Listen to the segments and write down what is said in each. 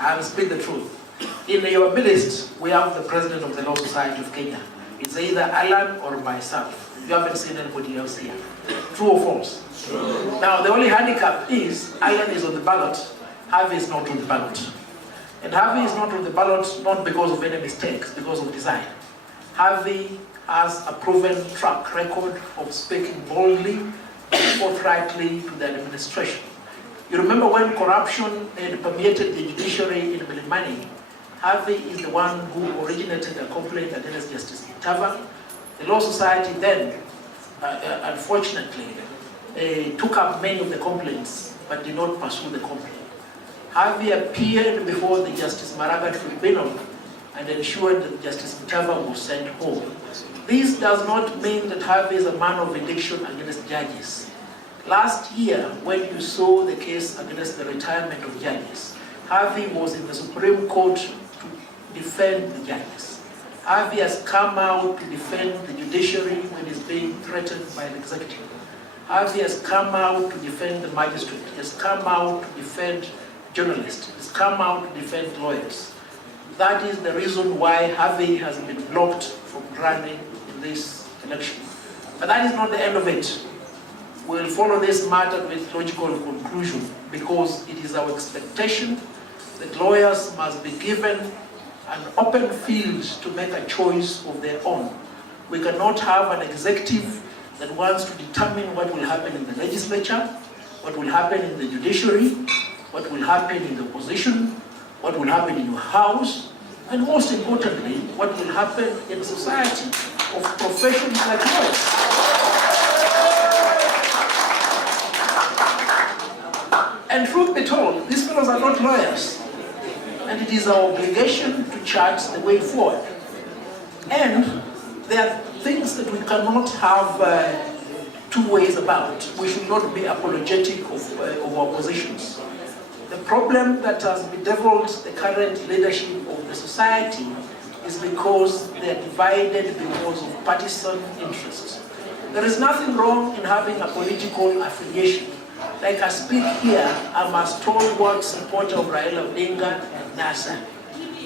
I will speak the truth. In your midst, we have the president of the Law Society of Kenya. It's either Alan or myself. You haven't seen anybody else here. True or false? True. Now, the only handicap is Alan is on the ballot, Havi is not on the ballot. And Havi is not on the ballot not because of any mistakes, because of design. Havi has a proven track record of speaking boldly and forthrightly to the administration. You remember when corruption had permeated the judiciary in Milimani, Havi is the one who originated a complaint against Justice Mutava. The Law Society then, unfortunately, took up many of the complaints, but did not pursue the complaint. Havi appeared before the Justice Maraga tribunal and ensured that Justice Mutava was sent home. This does not mean that Havi is a man of addiction against judges. Last year, when you saw the case against the retirement of judges, Havi was in the Supreme Court to defend the judges. Havi has come out to defend the judiciary when it's being threatened by the executive. Havi has come out to defend the magistrate. He has come out to defend journalists. He has come out to defend lawyers. That is the reason why Havi has been blocked from running in this election. But that is not the end of it. We will follow this matter with logical conclusion because it is our expectation that lawyers must be given an open field to make a choice of their own. We cannot have an executive that wants to determine what will happen in the legislature, what will happen in the judiciary, what will happen in the opposition, what will happen in your house, and most importantly, what will happen in society of professions like yours. And truth be told, these fellows are not lawyers. And it is our obligation to chart the way forward. And there are things that we cannot have two ways about. We should not be apologetic of our positions. The problem that has bedeviled the current leadership of the society is because they are divided because of partisan interests. There is nothing wrong in having a political affiliation. Like I speak here, I'm a stalwart supporter of Raila Odinga and NASA.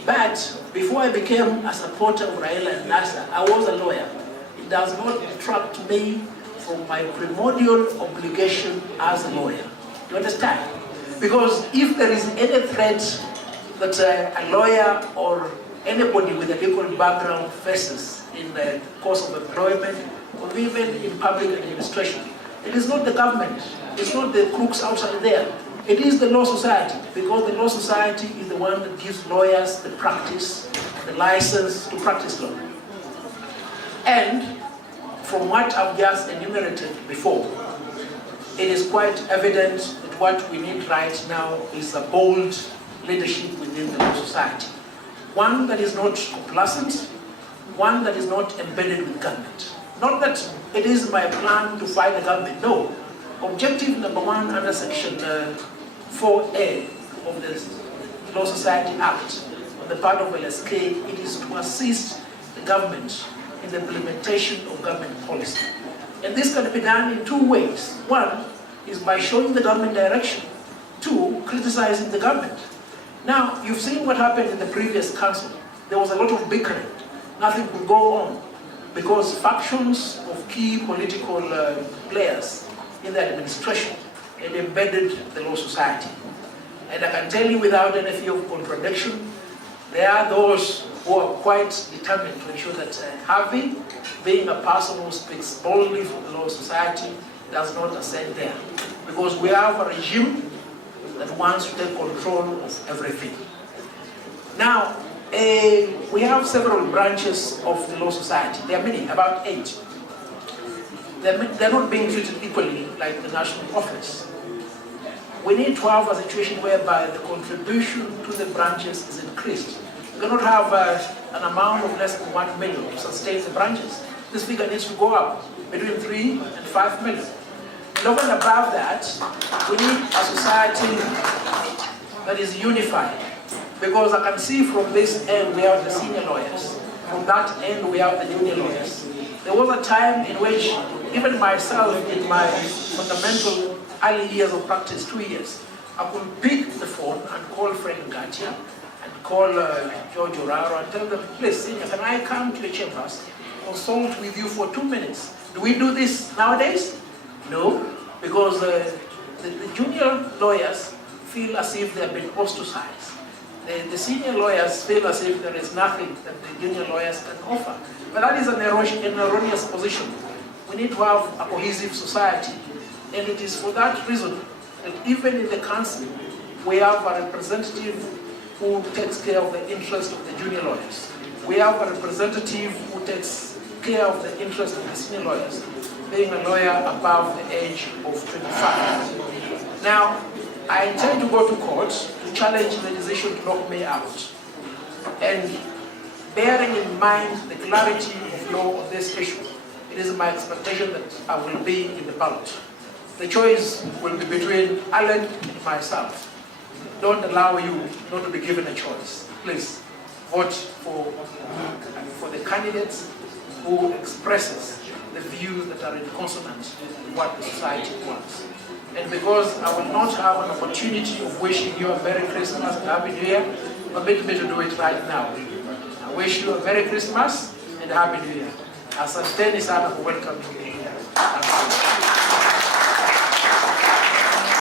But before I became a supporter of Raila and NASA, I was a lawyer. It does not detract me from my primordial obligation as a lawyer. You understand? Because if there is any threat that a lawyer or anybody with a legal background faces in the course of employment or even in public administration, it is not the government, it's not the crooks outside there, it is the Law Society, because the Law Society is the one that gives lawyers the practice, the license to practice law. And from what I've just enumerated before, it is quite evident that what we need right now is a bold leadership within the Law Society. One that is not complacent, one that is not embedded with government. Not that it is my plan to fight the government, no. Objective number one under section 4A of the Law Society Act, on the part of LSK, it is to assist the government in the implementation of government policy. And this can be done in two ways. One is by showing the government direction. Two, criticizing the government. Now, you've seen what happened in the previous council. There was a lot of bickering. Nothing could go on because factions of key political players in the administration had embedded the Law Society. And I can tell you without any fear of contradiction, there are those who are quite determined to ensure that Havi, being a person who speaks boldly for the Law Society, does not ascend there. Because we have a regime that wants to take control of everything. Now, we have several branches of the Law Society. There are many, about 8. They're not being treated equally like the national office. We need to have a situation whereby the contribution to the branches is increased. We cannot have an amount of less than 1 million to sustain the branches. This figure needs to go up between 3 and 5 million. And over and above that, we need a society that is unified. Because I can see from this end we have the senior lawyers. From that end we have the junior lawyers. There was a time in which even myself, in my fundamental early years of practice, 2 years, I could pick the phone and call Frank Ngatia and call George Oraro and tell them, please, senior, can I come to the chambers, consult with you for 2 minutes? Do we do this nowadays? No, because the junior lawyers feel as if they have been ostracized. The senior lawyers feel as if there is nothing that the junior lawyers can offer. But that is an erroneous position. We need to have a cohesive society. And it is for that reason that even in the council, we have a representative who takes care of the interest of the junior lawyers. We have a representative who takes care of the interest of the senior lawyers, being a lawyer above the age of 25. Now, I intend to go to court to challenge the decision to lock me out. And bearing in mind the clarity of law on this issue, it is my expectation that I will be in the ballot. The choice will be between Alan and myself. Don't allow you not to be given a choice. Please vote for the candidates who expresses the views that are in consonance with what the society wants. And because I will not have an opportunity of wishing you a Merry Christmas and Happy New Year, permit me to do it right now. I wish you a Merry Christmas and a Happy New Year. Asanteni sana for welcoming me here.